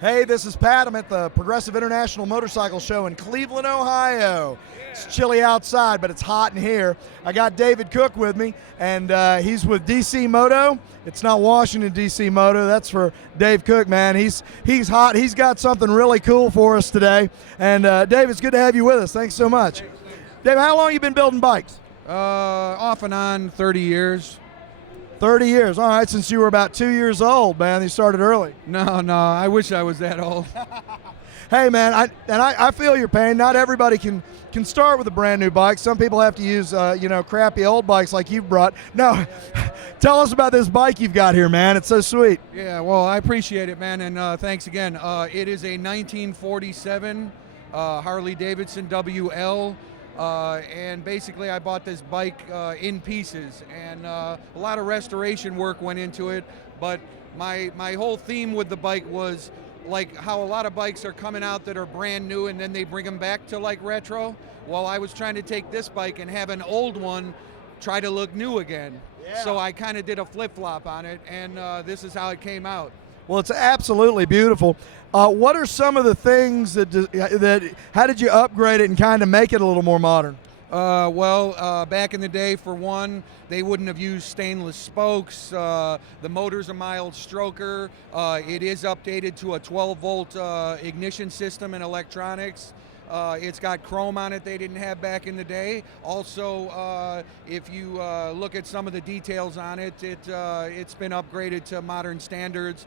Hey, this is Pat. I'm at the Progressive International Motorcycle Show in Cleveland, Ohio. It's chilly outside, but it's hot in here. I got David Cook with me, and he's with DC Moto. It's not Washington, DC Moto. That's for Dave Cook, man. He's hot. He's got something really cool for us today. And Dave, it's good to have you with us. Thanks so much. Dave, how long have you been building bikes? Off and on, 30 years. 30 years. All right, since you were about 2 years old, man. You started early. No, I wish I was that old. Hey, man, I feel your pain. Not everybody can start with a brand new bike. Some people have to use, crappy old bikes like you've brought. No, tell us about this bike you've got here, man. It's so sweet. Yeah, well, I appreciate it, man, and thanks again. It is a 1947 Harley-Davidson WL. And basically I bought this bike in pieces, and a lot of restoration work went into it, but my whole theme with the bike was like how a lot of bikes are coming out that are brand new and then they bring them back to like retro. Well, I was trying to take this bike and have an old one try to look new again. Yeah. So I kind of did a flip-flop on it, and this is how it came out. Well, it's absolutely beautiful. What are some of the things that how did you upgrade it and kind of make it a little more modern? Back in the day, for one, they wouldn't have used stainless spokes. The motor's a mild stroker. It is updated to a 12-volt ignition system and electronics. It's got chrome on it they didn't have back in the day. Also, if you look at some of the details on it, it's been upgraded to modern standards.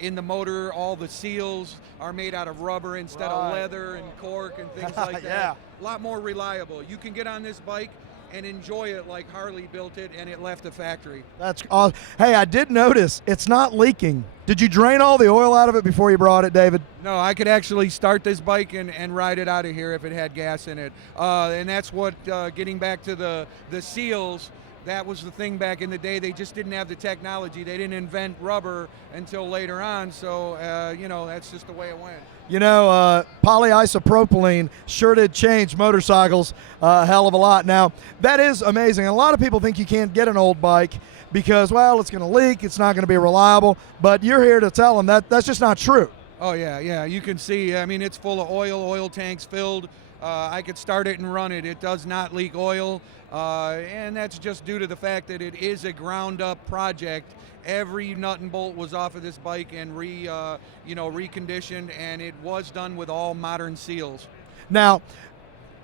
In the motor, all the seals are made out of rubber instead of leather and cork and things like that. Yeah. A lot more reliable. You can get on this bike and enjoy it like Harley built it and it left the factory. That's awesome. Hey, I did notice it's not leaking. Did you drain all the oil out of it before you brought it, David? No, I could actually start this bike and ride it out of here if it had gas in it. And that's what, getting back to the seals, that was the thing back in the day. They just didn't have the technology. They didn't invent rubber until later on, so, that's just the way it went. Polyisopropylene sure did change motorcycles a hell of a lot. Now, that is amazing. A lot of people think you can't get an old bike because, well, it's going to leak, it's not going to be reliable, but you're here to tell them that's just not true. Oh, yeah, you can see, it's full of oil tanks filled. I could start it and run it. It does not leak oil, and that's just due to the fact that it is a ground-up project. Every nut and bolt was off of this bike and reconditioned, and it was done with all modern seals. Now,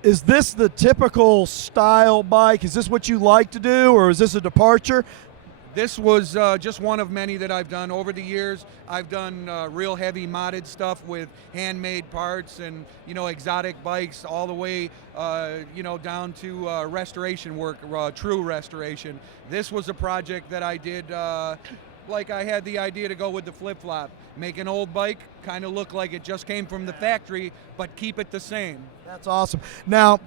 is this the typical style bike? Is this what you like to do, or is this a departure? This was just one of many that I've done over the years. I've done real heavy modded stuff with handmade parts and, exotic bikes all the way, down to restoration work, true restoration. This was a project that I did, like I had the idea to go with the flip-flop. Make an old bike kind of look like it just came from the factory, but keep it the same. That's awesome. Now,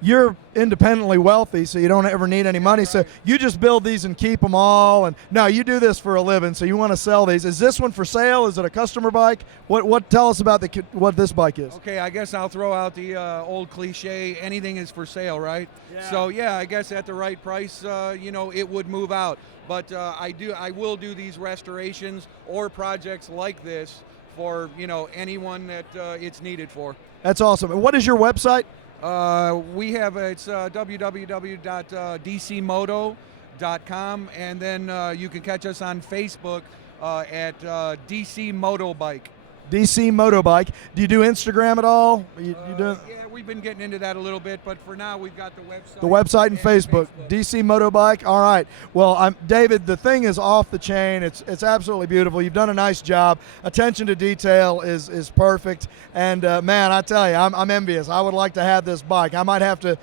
you're independently wealthy, so you don't ever need any money. Right. So you just build these and keep them all. And no, you do this for a living, so you want to sell these. Is this one for sale? Is it a customer bike? What? Tell us about what this bike is. Okay, I guess I'll throw out the old cliche. Anything is for sale, right? Yeah. So yeah, I guess at the right price, it would move out. But I will do these restorations or projects like this for anyone that it's needed for. That's awesome. And what is your website? It's www.dcmoto.com, and then you can catch us on Facebook at DC Motobike. DC Motobike. Do you do Instagram at all? You yeah, we've been getting into that a little bit, but for now we've got the website. The website and Facebook. DC Motobike. All right. Well, David, the thing is off the chain. It's absolutely beautiful. You've done a nice job. Attention to detail is perfect. And man, I tell you, I'm envious. I would like to have this bike. I might have to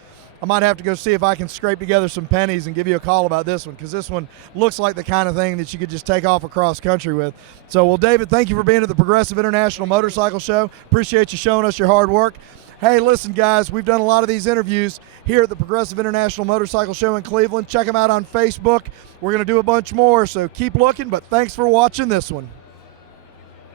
go see if I can scrape together some pennies and give you a call about this one, because this one looks like the kind of thing that you could just take off across country with. So, well, David, thank you for being at the Progressive International Motorcycle Show. Appreciate you showing us your hard work. Hey, listen, guys, we've done a lot of these interviews here at the Progressive International Motorcycle Show in Cleveland. Check them out on Facebook. We're going to do a bunch more, so keep looking, but thanks for watching this one.